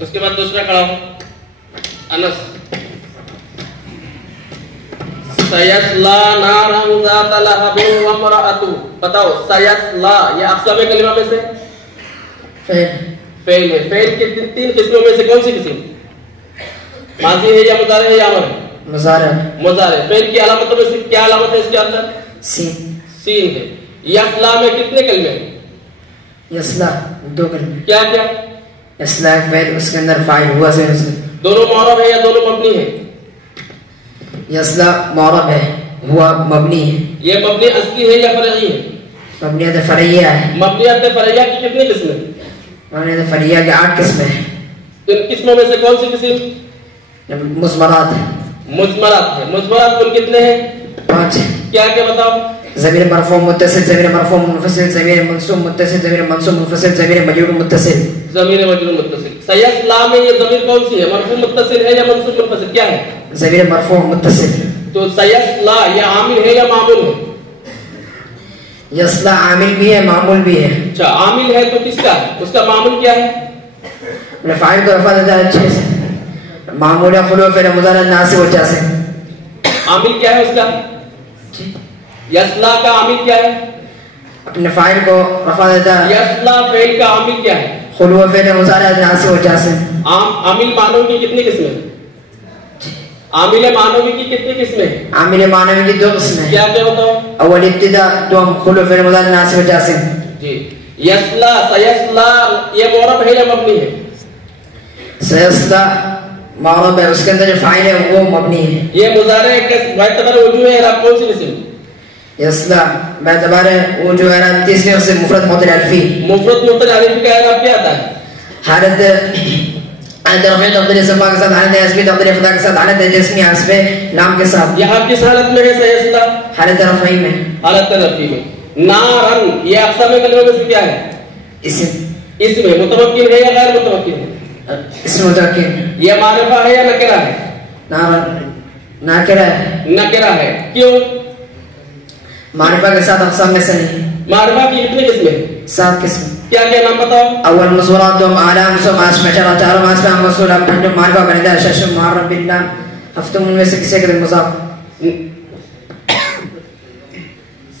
اس کے بعد دوسرا کھڑا ہو انس سیسلا نارن ذات لہب وامرأتہ بتاؤ سیسلا یہ اقسام کلمہ میں سے فعل ہے فعل کی تین قسموں میں سے کون سی قسم ماضی ہے یا مضارع ہے یا امر ہے مضارع فعل کی علامتوں میں سے کیا علامت ہے اس کے اندر سین ہے یسلا میں کتنے کلمے یسلا دو کلمے کیا کیا یسلا فعل اس کے اندر فاعل ہوا سے دونوں معرب ہے یا دونوں مبنی ہے یسلا معرب ہے ہوا مبنی ہے یہ مبنی اصلی ہے یا فرعی ہے مبنیت فرعیہ ہے مبنیت فرعیہ کی کتنی قسمیں مبنیت فرعیہ کی 8 قسمیں ہیں ان قسموں میں سے کون سی قسم مضمرات ہے مضمرات کل کتنے ہیں 5 کیا کیا بتاؤ ضمیر مرفوع متصل ضمیر مرفوع منفصل ضمیر منصوب متصل ضمیر منصوب منفصل ضمیر مجرور متصل ضمیر مجرور متصل سیسلا میں یہ ضمیر کون سی ہے مرفوع متصل ہے یا منصوب منفصل کیا ہے ضمیر مرفوع متصل تو سیسلا یہ عامل ہے یا معمول ہے یسلا عامل بھی ہے معمول بھی ہے اچھا عامل ہے تو کس کا ہے اس کا معمول کیا ہے فاعل کو رفع دیتا ہے اچھے سے معمول ہے خلو فعل مضارع ناصب وجہ سے عامل کیا ہے اس کا یسلا کا عامل کیا ہے اپنے فاعل کو رفع دیتا ہے یسلا فعل کا عامل کیا ہے خلو فعل مضارع ناصب وجہ سے عامل معنوں کی کتنی قسمیں عامل معنوی کی کتنی قسمیں عامل معنوی کی 2 قسمیں کیا کیا بتاؤ اول ابتدا دوم خلو فعل مضارع ناصب وجہ سے جی یسلا سیسلا یہ معرب ہے یا مبنی ہے سیسلا معرب ہے اس کے اندر جو فاعل ہے وہ مبنی ہے یہ مضارع کے باعتبار وجوہ ہے اعراب کون سی قسم یسلا باعتبار وجوہ اعراب تیسری قسم مفرد معتل الفی کا اعراب کیا آتا ہے حالت رفع تقدیر سبا کے ساتھ حالت اسمی تقدیر خدا کے ساتھ حالت جسمی حسب نام کے ساتھ یہاں کس حالت میں ہے سیسلا حالت رفعی میں میں نارن یہ اقسام کلمہ میں سے کیا ہے اسم ہے متوکل ہے یا غیر متوکل ہے اسم متوکل یہ معرفہ ہے یا نکرہ ہے نارن ناکرہ ہے کیوں معرفہ کے ساتھ اقسام میں سے نہیں معرفہ کی کتنی قسمیں 7 قسم کیا کیا نام بتاؤ اول مصورات دوم اعلام سوم اسم اشارہ چاروں اسم مصور پنجم معرفہ بندہ ششم معرب باللہ ہفتم ان میں سے کسی قدر مضاف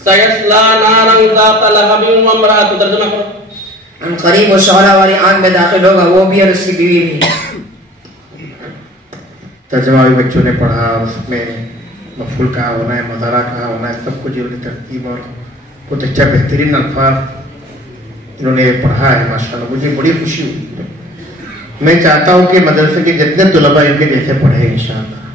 سیسلا نارن ذات لہب وامرأتہ ترجمہ کرو ان قریب و شعلہ والی آگ میں داخل ہوگا وہ بھی اور اس کی بیوی بھی ترجمہ بھی بچوں نے پڑھا اور اس میں مفعول کہاں ہونا ہے مضارع کہاں ہونا ہے سب کچھ ان کی ترتیب اور بہت اچھا بہترین الفاظ انہوں نے پڑھا ہے ماشاءاللہ مجھے بڑی خوشی ہوئی میں چاہتا ہوں کہ مدرسے کے جتنے طلباء ان کے جیسے پڑھیں انشاءاللہ